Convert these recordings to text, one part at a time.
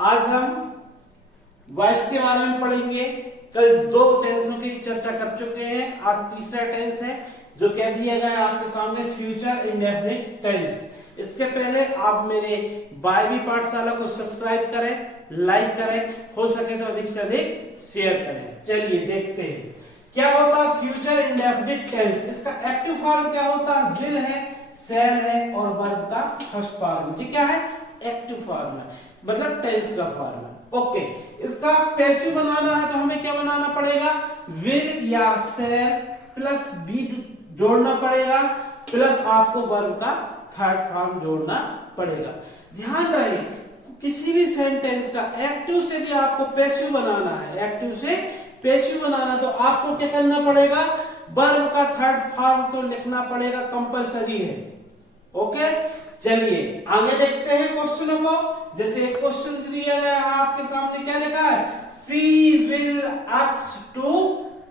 आज हम वॉइस के बारे में पढ़ेंगे। कल दो टेंसों की चर्चा कर चुके हैं, आज तीसरा टेंस है जो कह दिया गया है आपके सामने फ्यूचर इंडेफिनिट टेंस। इसके पहले आप मेरे वायवी पाठशाला को सब्सक्राइब करें, लाइक करें, हो सके तो अधिक से अधिक शेयर करें। चलिए देखते हैं क्या होता है फ्यूचर इंडेफिनिट टेंस। इसका एक्टिव फॉर्म क्या होता है? विल है, शैल है और वर्ब का फर्स्ट फॉर्म। ये क्या है? एक्टिव फॉर्म है, मतलब टेंस का फॉर्म है। ओके, इसका पैसिव बनाना है तो हमें क्या बनाना पड़ेगा? विल या शैल प्लस बी जोड़ना पड़ेगा, प्लस आपको वर्ब का थर्ड फॉर्म जोड़ना पड़ेगा। ध्यान रहे किसी भी सेंटेंस का एक्टिव से भी आपको पैसिव बनाना है, एक्टिव से पैसिव बनाना तो आपको क्या करना पड़ेगा? वर्ब का थर्ड फॉर्म तो लिखना पड़ेगा, कंपलसरी है। ओके, चलिए आगे देखते हैं क्वेश्चनों को। जैसे एक क्वेश्चन दिया गया है आपके सामने, क्या लिखा है? She will ask two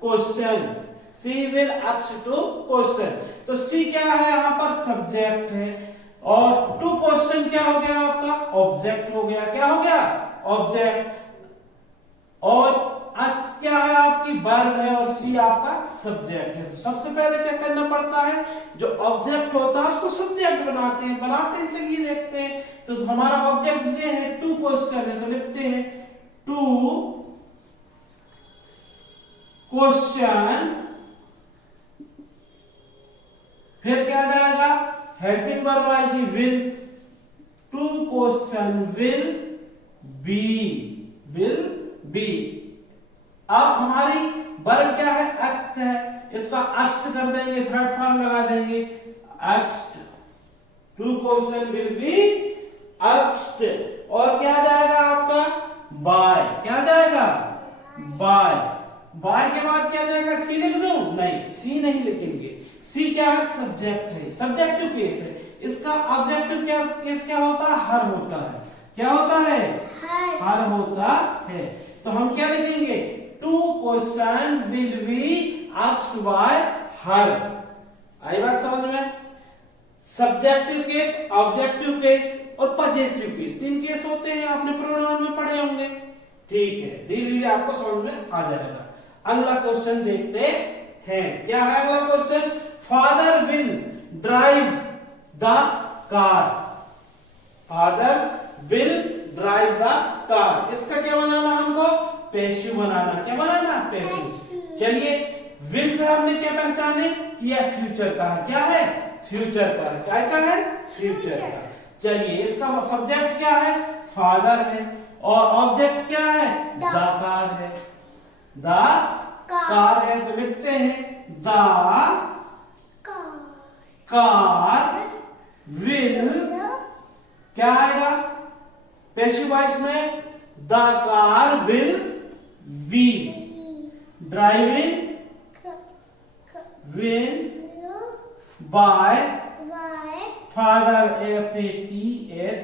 question. She will ask two question, तो सी क्या है? यहाँ पर सब्जेक्ट है और टू क्वेश्चन क्या हो गया आपका? ऑब्जेक्ट हो गया। क्या हो गया? ऑब्जेक्ट। और अक्स क्या है? आपकी वर्ब है और सी आपका सब्जेक्ट है। तो सबसे पहले क्या करना पड़ता है? जो ऑब्जेक्ट होता है उसको सब्जेक्ट बनाते हैं। चलिए देखते हैं। तो हमारा ऑब्जेक्ट ये है, टू क्वेश्चन है तो लिखते हैं टू क्वेश्चन। फिर क्या जाएगा? हेल्पिंग वर्ब आएगी will. To question will be. अब हमारी वर्ब क्या है? अक्स्ट है, इसका अक्स्ट कर देंगे, थर्ड फॉर्म लगा देंगे अक्स्ट। To question will B अक्स्ट। और क्या जाएगा आपका? बाय। क्या जाएगा? बाय। बाय के बाद क्या जाएगा? सी लिख दूं? नहीं, सी नहीं लिखेंगे। सी क्या है? सब्जेक्ट है, सब्जेक्टिव केस है। इसका ऑब्जेक्टिव केस क्या होता है? हर होता है। क्या होता है? हर होता है। तो हम क्या लिखेंगे? Two question will be asked by her. आई बात समझ में? सब्जेक्टिव केस, ऑब्जेक्टिव केस और पजेसिव केस, तीन केस होते हैं, आपने प्रोनाउन में पढ़े होंगे। ठीक है, धीरे धीरे आपको समझ में आ जाएगा। अगला क्वेश्चन देखते हैं। क्या है अगला question? Father will drive the car. Father will drive the car. इसका क्या बनाना हमको? पैसिव बनाना। क्या बनाना? पैसिव। चलिए, विल से हमने क्या पहचाने? यह फ्यूचर का है। क्या है? फ्यूचर का है। क्या का है? फ्यूचर का। चलिए, इसका सब्जेक्ट क्या है? फादर है और ऑब्जेक्ट क्या है? द कार है। द कार है तो लिखते हैं द कार विल। क्या आएगा पैसिव वॉइस में? The car will be driving will by father FATHER।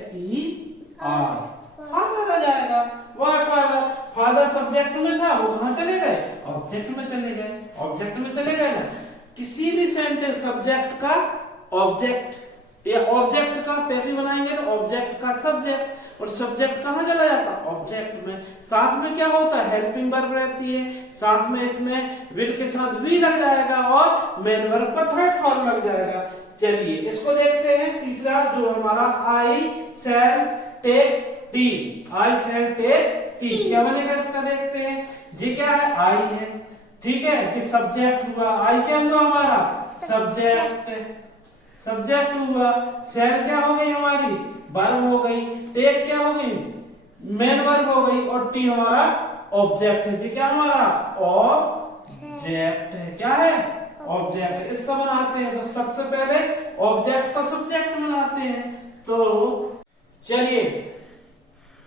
Father आ जाएगा। वाई फादर, फादर सब्जेक्ट में था, वो कहां चले गए? ऑब्जेक्ट में चले गए। ऑब्जेक्ट में चले गए ना। किसी भी सेंटेंस सब्जेक्ट का ऑब्जेक्ट या ऑब्जेक्ट का पैसिव बनाएंगे तो ऑब्जेक्ट का सब्जेक्ट, और सब्जेक्ट कहां चला जाता? ऑब्जेक्ट में। साथ में क्या होता है? हेल्पिंग वर्ब रहती है, साथ में इसमें विल के साथ वी लग जाएगा और मेन वर्ब का थर्ड फॉर्म लग जाएगा। चलिए इसको देखते हैं। तीसरा जो हमारा आई शैल टेक टी। आई शैल टेक टी क्या बनेगा इसका? देखते हैं। जी क्या है? आई है। ठीक है, कि सब्जेक्ट हुआ। आई क्या हुआ हमारा? सब्जेक्ट। सब्जेक्ट हुआ। शैल क्या हो गई हमारी? वर्ब हो गई। टेक क्या हो गई? मेन वर्ब हो गई। और टी हमारा ऑब्जेक्ट है। क्या हमारा? ऑब्जेक्ट है। क्या है? ऑब्जेक्ट। इसका बनाते हैं तो सबसे पहले ऑब्जेक्ट का सब्जेक्ट बनाते हैं। तो चलिए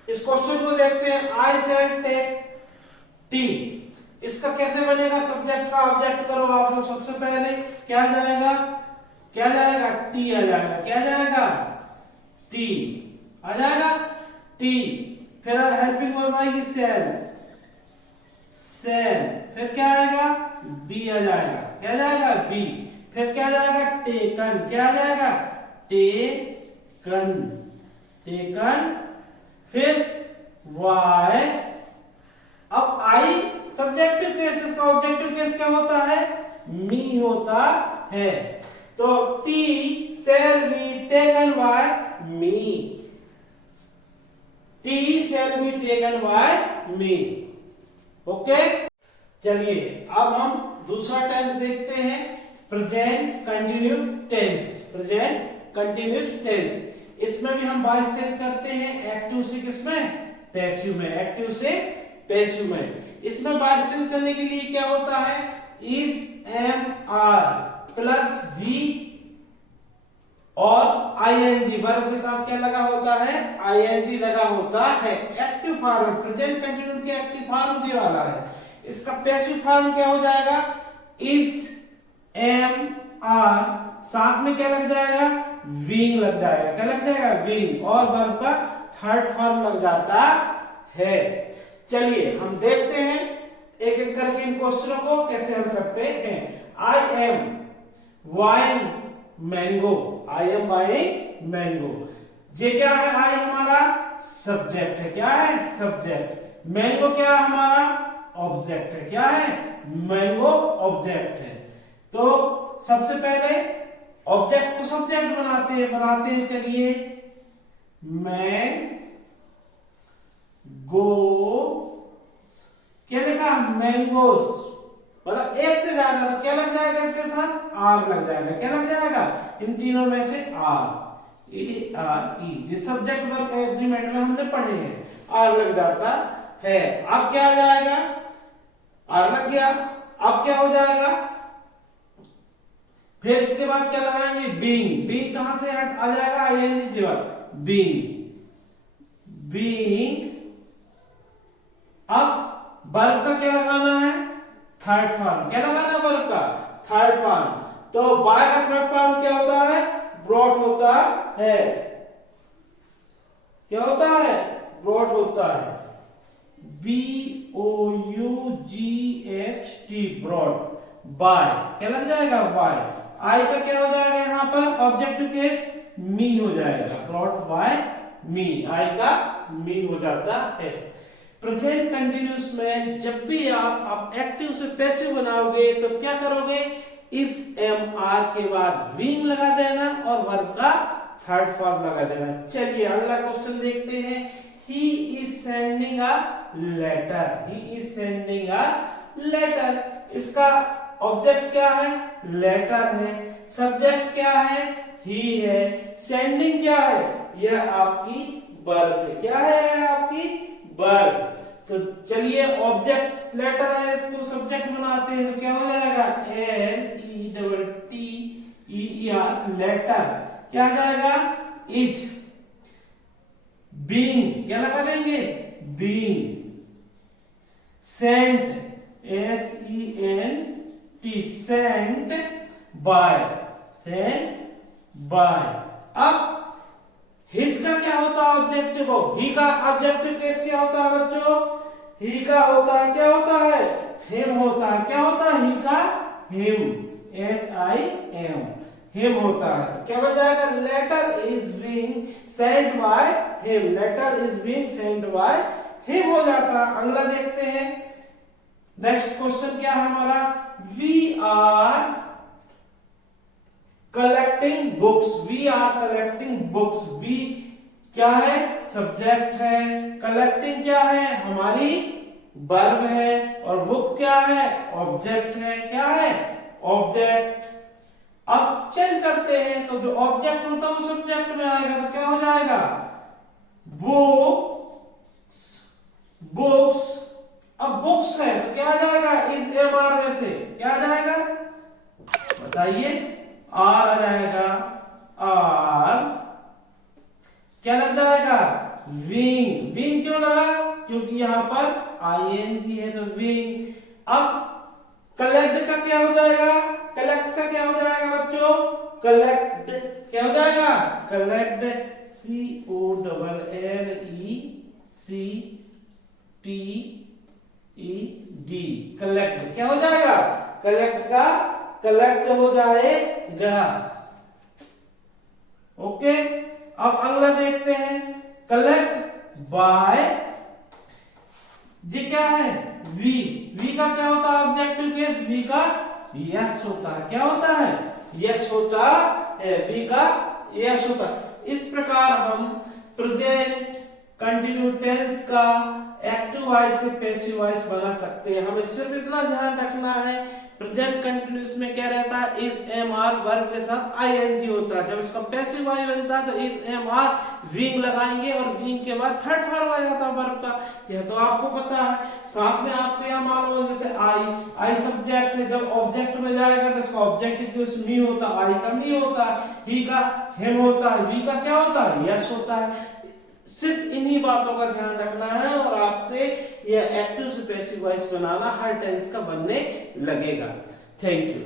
इस क्वेश्चन को देखते हैं। आई शैल टेक टी, इसका कैसे बनेगा? सब्जेक्ट का ऑब्जेक्ट करो आप लोग। सबसे पहले क्या जाएगा? क्या जाएगा? टी आ जाएगा। क्या जाएगा? टी आ जाएगा। टी। फिर हेल्पिंग वर्ब आएगी शैल। शैल। फिर क्या आएगा? बी आ जाएगा। क्या जाएगा? बी। फिर क्या जाएगा? टेकन। क्या आ जाएगा? टेकन। टेकन। फिर वाई। अब आई सब्जेक्टिव केस, इसका ऑब्जेक्टिव केस क्या होता है? मी होता है। तो it shall be taken by me, it shall be taken by me. Okay, चलिए अब हम दूसरा टेंस देखते हैं, present continuous tense. Present continuous tense, इसमें भी हम वॉइस चेंज करते हैं एक्टिव से किसमें? पैसिव में। एक्टिव से पैसिव में। इसमें वॉइस चेंज करने के लिए क्या होता है? Is, am, are plus V और आईएनजी, वर्ब के साथ क्या लगा होता है? आईएनजी लगा होता है। एक्टिव फॉर्म, प्रेजेंट कंटिन्यूस के एक्टिव फॉर्म ये वाला है। इसका पैसिव फॉर्म क्या हो जाएगा? इज, एम, आर, साथ में क्या लग जाएगा? विंग लग जाएगा। क्या लग जाएगा? विंग। और वर्ब का थर्ड फॉर्म लग जाता है। चलिए हम देखते हैं एक एक करके इन क्वेश्चनों को कैसे हल करते हैं। I am wine mango, I am buying mango. ये क्या है? आई हमारा सब्जेक्ट है। क्या है? सब्जेक्ट। मैंगो क्या है? हमारा ऑब्जेक्ट है। क्या है? मैंगो ऑब्जेक्ट है। तो सबसे पहले ऑब्जेक्ट को सब्जेक्ट बनाते हैं। चलिए, मैंगो, क्या लिखा? मैंगोस। मतलब एक से ज्यादा तो क्या लग जाएगा इसके साथ? आर लग जाएगा। क्या लग जाएगा? इन तीनों में से आर, ए आर ई, जिस सब्जेक्ट वर्ब एग्रीमेंट में हमने पढ़े हैं, आर लग जाता है। अब क्या आ जाएगा? आर लग गया। अब क्या हो जाएगा? फिर इसके बाद क्या लगाएंगे? बीइंग। बीइंग कहां से आ जाएगा? आईएनजी से वर्ब, बीइंग। बीइंग। अब वर्ब का क्या लगाना है? Third form. क्या लगाना है वर्ब का? Third form. तो बाय का थर्ड फॉर्म क्या होता है? ब्रॉट होता है। क्या होता है? ब्रॉट होता है। BOUGHT, brought. बाय क्या लग जाएगा? बाय। आई का क्या हो जाएगा यहां पर? ऑब्जेक्टिव केस मी हो जाएगा। ब्रॉट बाय मी, आई का मी हो जाता है। प्रेजेंट कंटिन्यूस में जब भी आप एक्टिव से पैसिव बनाओगे तो क्या करोगे? इस एम आर के बाद विंग लगा देना और वर्ब का थर्ड फॉर्म लगा देना। चलिए अगला क्वेश्चन देखते हैं। He is sending a letter, he is sending a letter. इसका ऑब्जेक्ट क्या है? लेटर है। सब्जेक्ट क्या है? ही है। सेंडिंग क्या है? यह आपकी वर्ब है। क्या है? आपकी वर्ब। तो चलिए ऑब्जेक्ट लेटर है, इसको सब्जेक्ट बनाते हैं तो क्या हो जाएगा? LETTER, letter. क्या आ जाएगा? इज। बीइंग क्या लगा देंगे? Being. Sent, SENT, sent by, sent by. अब हिज का क्या होता है? ऑब्जेक्टिव। ही का ऑब्जेक्टिव केस क्या होता है बच्चों? ही का होता है, क्या होता है? हिम होता है। क्या होता है? ही का हिम, HIM, हिम होता है। क्या बन जाएगा? Letter is being sent by him, letter is being sent by him हो जाता है। अगला देखते हैं। नेक्स्ट क्वेश्चन क्या है हमारा? We are collecting books, we are collecting books. We क्या है? सब्जेक्ट है। कलेक्टिंग क्या है? हमारी वर्ब है। और बुक क्या है? ऑब्जेक्ट है। क्या है? ऑब्जेक्ट। अब चेंज करते हैं तो जो ऑब्जेक्ट होता है वो सब्जेक्ट में आएगा तो क्या हो जाएगा? Books, books. अब बुक्स है तो क्या आ जाएगा? इज एम आर में से क्या आ जाएगा? बताइए। आर आ जाएगा। आर क्या लग जाएगा? विंग। विंग क्यों लगा? क्योंकि यहां पर आईएनजी है तो विंग। अब कलेक्ट का क्या हो जाएगा? कलेक्ट का क्या हो जाएगा बच्चों? कलेक्ट क्या हो जाएगा? कलेक्ट, COLLECTED, कलेक्ट क्या हो जाएगा? कलेक्ट का कलेक्ट हो जाएगा। ओके, अब अगला देखते हैं। कलेक्ट बाय ये क्या है वी, वी का क्या होता है ऑब्जेक्टिव केस, वी का यस होता है, क्या होता है यस होता है, वी का यस होता है। इस प्रकार हम प्रेजेंट कंटिन्यू टेंस का एक्टिव वॉइस से पैसिव वॉइस बना सकते हैं। हमें सिर्फ इतना ध्यान रखना है प्रेजेंट कंटिन्यूअस में क्या रहता है इज एम आर वर्ब के साथ आईएनजी होता है। जब इसका पैसिव वॉइस बनता है तो इज एम आर विंग लगाएंगे और विंग के बाद थर्ड फॉर्म आ जाता है वर्ब का, यह तो आपको पता है। साथ में आपको यह मालूम है जैसे आई सब्जेक्ट है, जब ऑब्जेक्ट में जाएगा तो इसका ऑब्जेक्ट मी होता है, आई का मी होता है, ही का हिम होता है, वी का क्या होता है यस होता है। सिर्फ इन्हीं बातों का ध्यान रखना है और आपसे यह एक्टिव से पैसिव वॉइस बनाना हर टेंस का बनने लगेगा। Thank you.